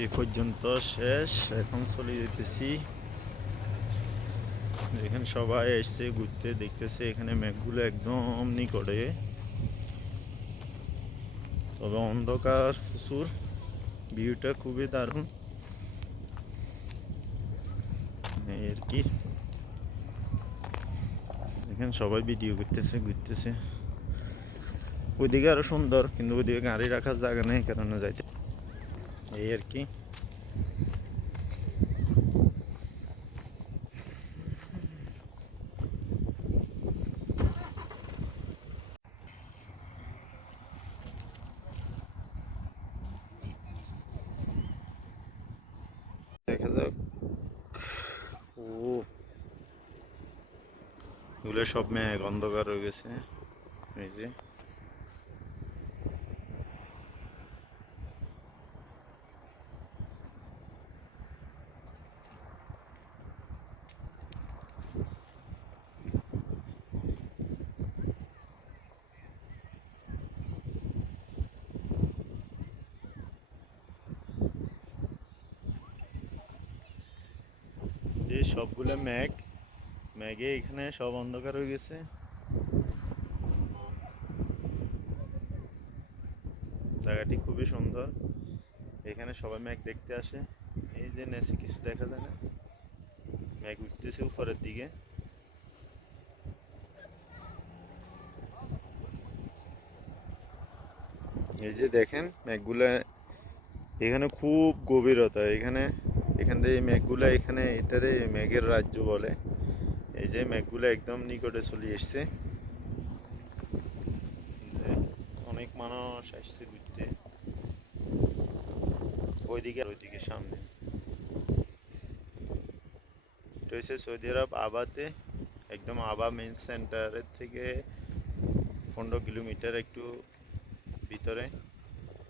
এই পর্যন্ত শেষ। এখন চলে যেতেছি। এখানে সবাই এসছে, ঘুরতে দেখতেছে। এখানে মেঘগুলো একদম নিকটে। তবে অন্ধকার প্রচুর। ভিউটা খুবই দারুণ। আর কি। এখানে সবাই ভিডিও করতেছে, ঘুরতেছে। ওইদিকে আরও সুন্দর, কিন্তু ওইদিকে গাড়ি রাখার জায়গা নেই কারণে যাইতে এই আর কি। দেখা যাক। ও। এগুলো সব মেঘ অন্ধকার হয়ে গেছে। এই যে। সবগুলো ম্যাগ। ম্যাগে এখানে সব অন্ধকার হয়ে গেছে। জায়গাটি খুবই সুন্দর। এখানে সবাই ম্যাগ দেখতে আসে। এই যে নেসে কিছু দেখা যায় না। ম্যাগ উঠতেছে উপরের দিকে। এই যে দেখেন, ম্যাগগুলা এখানে খুব গভীরতা। এখানে থেকে এই মেঘগুলা এখানে এটারে মেঘের রাজ্য বলে। এই যে মেঘগুলা একদম নিকটে চলে এসছে। অনেক মানুষ আসছে ঘুরতে। ওইদিকে ওইদিকে সামনে। হচ্ছে সৌদি আরব আবাতে, একদম আবা মেন সেন্টারের থেকে পনেরো কিলোমিটার একটু ভিতরে।